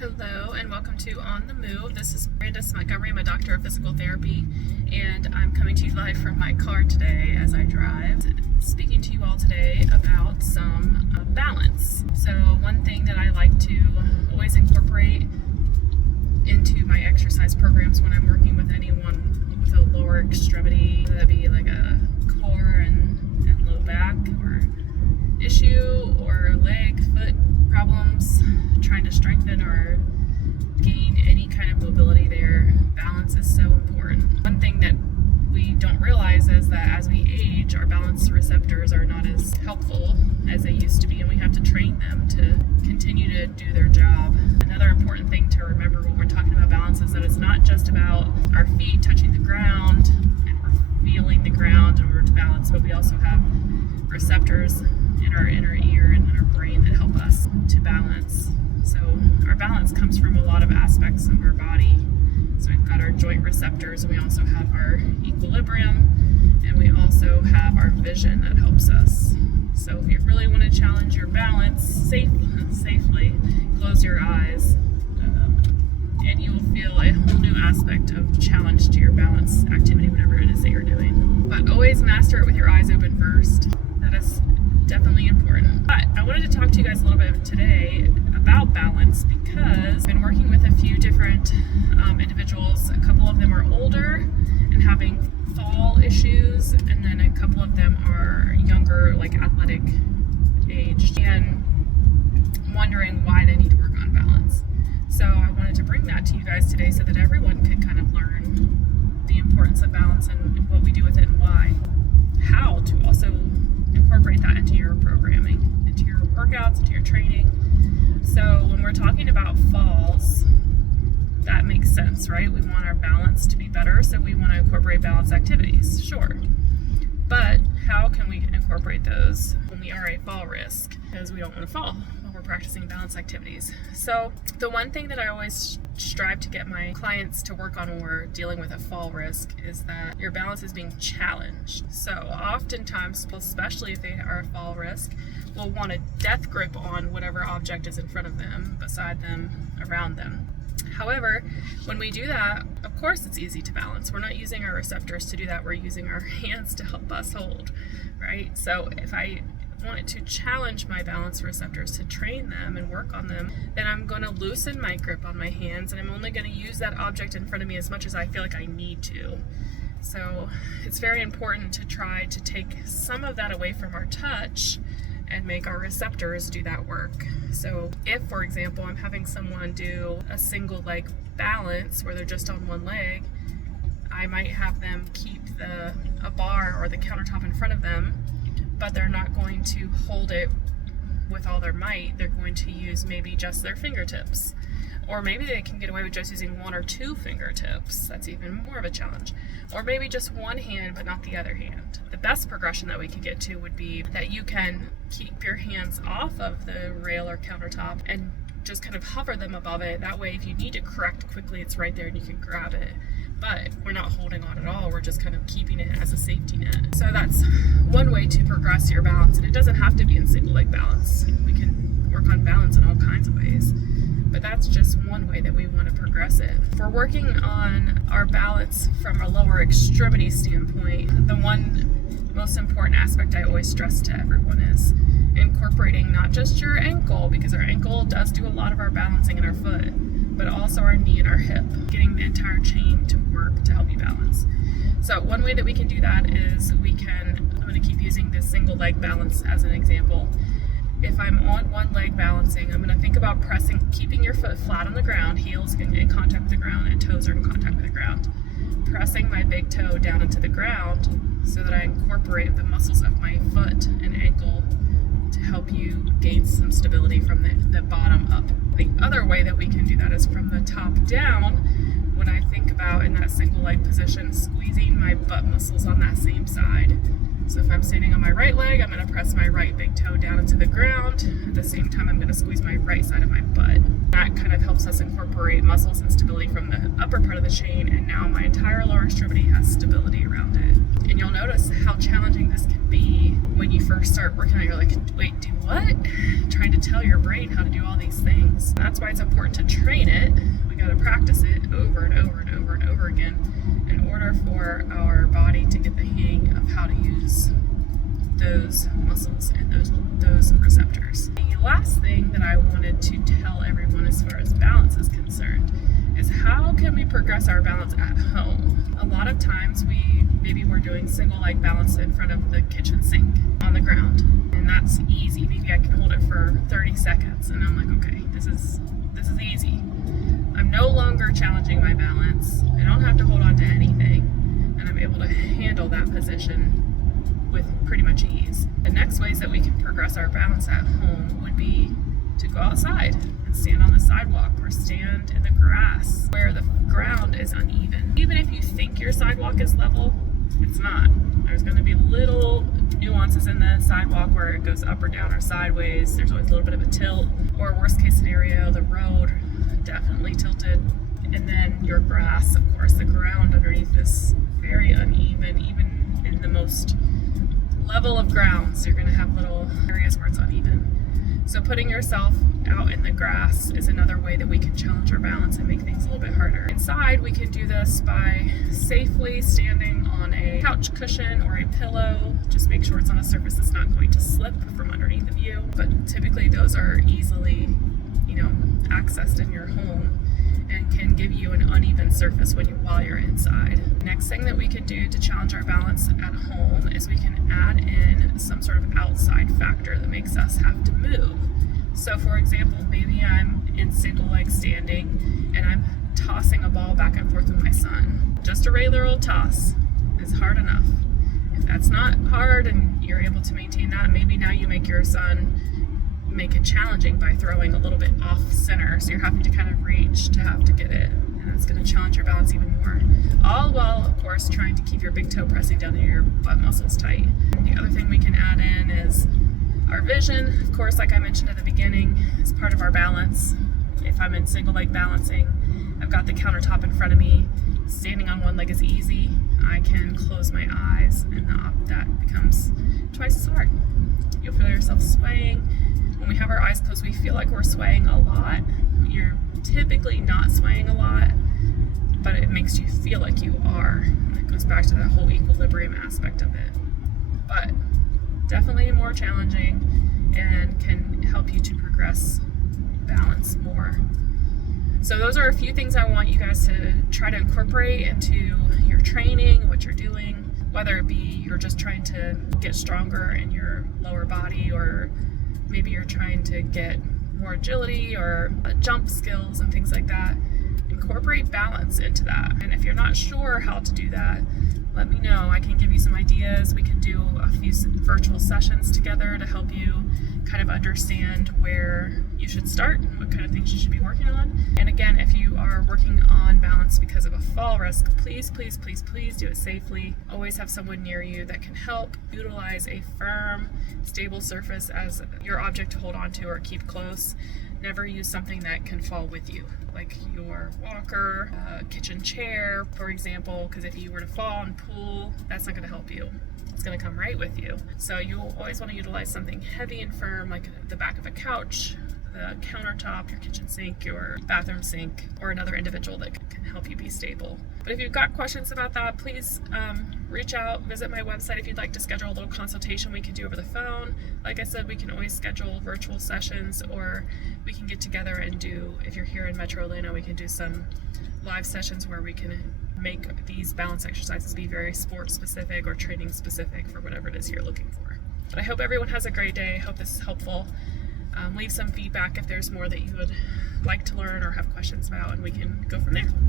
Hello and welcome to On the Move. This is Brandis Montgomery. I'm a doctor of physical therapy and I'm coming to you live from my car today as I drive, speaking to you all today about some balance. So one thing that I like to always incorporate into my exercise programs when I'm working with anyone with a lower extremity, whether that be like a core and low back or issue or leg, foot problems, trying to strengthen or gain any kind of mobility there, balance is so important. One thing that we don't realize is that as we age, our balance receptors are not as helpful as they used to be, and we have to train them to continue to do their job. Another important thing to remember when we're talking about balance is that it's not just about our feet touching the ground and we're feeling the ground in order to balance, but we also have receptors in our inner ear and in our brain that help us to balance. So our balance comes from a lot of aspects of our body. So we've got our joint receptors, we also have our equilibrium, and we also have our vision that helps us. So if you really want to challenge your balance safely, close your eyes, and you will feel a whole new aspect of challenge to your balance activity, whatever it is that you're doing. But always master it with your eyes open first. That is definitely important. But I wanted to talk to you guys a little bit today about balance because I've been working with a few different individuals. A couple of them are older and having fall issues, and then a couple of them are younger, like athletic aged, and wondering why they need to work on balance. So I wanted to bring that to you guys today so that everyone could kind of learn the importance of balance and what we do with it and why. How to also incorporate that into your programming, into your workouts, into your training. So when we're talking about falls, that makes sense, right? We want our balance to be better, so we want to incorporate balance activities, sure. But how can we incorporate those when we are at fall risk? Because we don't want to fall when we're practicing balance activities. So the one thing that I always strive to get my clients to work on when we're dealing with a fall risk is that your balance is being challenged. So oftentimes, especially if they are a fall risk, will want a death grip on whatever object is in front of them, beside them, around them. However, when we do that, of course it's easy to balance. We're not using our receptors to do that. We're using our hands to help us hold, right? So if I want to challenge my balance receptors to train them and work on them, then I'm going to loosen my grip on my hands, and I'm only going to use that object in front of me as much as I feel like I need to. So it's very important to try to take some of that away from our touch and make our receptors do that work. So if, for example, I'm having someone do a single leg balance where they're just on one leg, I might have them keep a bar or the countertop in front of them, but they're not going to hold it with all their might. They're going to use maybe just their fingertips. Or maybe they can get away with just using one or two fingertips. That's even more of a challenge. Or maybe just one hand, but not the other hand. The best progression that we could get to would be that you can keep your hands off of the rail or countertop and just kind of hover them above it. That way, if you need to correct quickly, it's right there and you can grab it. But we're not holding on at all. We're just kind of keeping it as a safety net. So that's one way to progress your balance. And it doesn't have to be in single leg balance. We can work on balance in all kinds of ways. But that's just one way that we want to progress it. If we're working on our balance from a lower extremity standpoint, the one most important aspect I always stress to everyone is incorporating not just your ankle, because our ankle does do a lot of our balancing in our foot, but also our knee and our hip, getting the entire chain to work to help you balance. So one way that we can do that is I'm going to keep using this single leg balance as an example. If I'm on one leg balancing, I'm going to think about keeping your foot flat on the ground, heels in contact with the ground, and toes are in contact with the ground. Pressing my big toe down into the ground so that I incorporate the muscles of my foot and ankle to help you gain some stability from the bottom up. The other way that we can do that is from the top down. When I think about in that single leg position, squeezing my butt muscles on that same side. So if I'm standing on my right leg, I'm going to press my right big toe down into the ground. At the same time, I'm going to squeeze my right side of my butt. That kind of helps us incorporate muscles and stability from the upper part of the chain, and now my entire lower extremity has stability around it. And you'll notice how challenging this can be when you first start working on it. You're like, wait, do what? Trying to tell your brain how to do all these things. That's why it's important to train it. We got to practice it over and over and over and over again in order for our body to get the hang of how to use those muscles and those receptors. The last thing that I wanted to tell everyone as far as balance is concerned is how can we progress our balance at home? A lot of times maybe we're doing single leg balance in front of the kitchen sink on the ground, and that's easy. Maybe I can hold it for 30 seconds and I'm like, okay, this is easy. I'm no longer challenging my balance. I don't have to hold on to anything, and I'm able to handle that position with pretty much ease. The next ways that we can progress our balance at home would be to go outside and stand on the sidewalk or stand in the grass where the ground is uneven. Even if you think your sidewalk is level, it's not. There's going to be little nuances in the sidewalk where it goes up or down or sideways. There's always a little bit of a tilt, or worst case scenario, the road definitely tilted. And then your grass, of course, the ground underneath is very uneven. Even in the most level of grounds, you're going to have little areas where it's uneven. So putting yourself out in the grass is another way that we can challenge our balance and make things a little bit harder. Inside, we can do this by safely standing on a couch cushion or a pillow. Just make sure it's on a surface that's not going to slip from underneath of you. But typically those are easily, accessed in your home and can give you an uneven surface while you're inside. Next thing that we can do to challenge our balance at home is we can add in some sort of outside factor that makes us have to move. So for example, maybe I'm in single leg standing and I'm tossing a ball back and forth with my son. Just a regular old toss is hard enough. If that's not hard and you're able to maintain that, maybe now you make your son make it challenging by throwing a little bit off center, so you're having to kind of reach to have to get it, and that's going to challenge your balance even more, all while of course trying to keep your big toe pressing down to your butt muscles tight. The other thing we can add in is our vision. Of course, like I mentioned at the beginning, is part of our balance. If I'm in single leg balancing, I've got the countertop in front of me. Standing on one leg is easy. I can close my eyes and that becomes twice as hard. You'll feel yourself swaying. When we have our eyes closed, we feel like we're swaying a lot. You're typically not swaying a lot, but it makes you feel like you are. And it goes back to that whole equilibrium aspect of it. But definitely more challenging and can help you to progress balance more. So those are a few things I want you guys to try to incorporate into your training, what you're doing, whether it be you're just trying to get stronger in your lower body, or maybe you're trying to get more agility or jump skills and things like that. Incorporate balance into that. And if you're not sure how to do that, let me know. I can give you some ideas. We can do a few virtual sessions together to help you kind of understand where you should start and what kind of things you should be working on. And again, if you are working on balance because of a fall risk, please do it safely. Always have someone near you that can help. Utilize a firm, stable surface as your object to hold on to or keep close. Never use something that can fall with you, like your walker, kitchen chair, for example, because if you were to fall and pull, that's not going to help you. It's going to come right with you. So you'll always want to utilize something heavy and firm, like the back of a couch, the countertop, your kitchen sink, your bathroom sink, or another individual that can help you be stable. But if you've got questions about that, please reach out, visit my website if you'd like to schedule a little consultation we can do over the phone. Like I said, we can always schedule virtual sessions, or we can get together and do, if you're here in Metro Atlanta, we can do some live sessions where we can make these balance exercises be very sport specific or training specific for whatever it is you're looking for. But I hope everyone has a great day. I hope this is helpful. Leave some feedback if there's more that you would like to learn or have questions about, and we can go from there.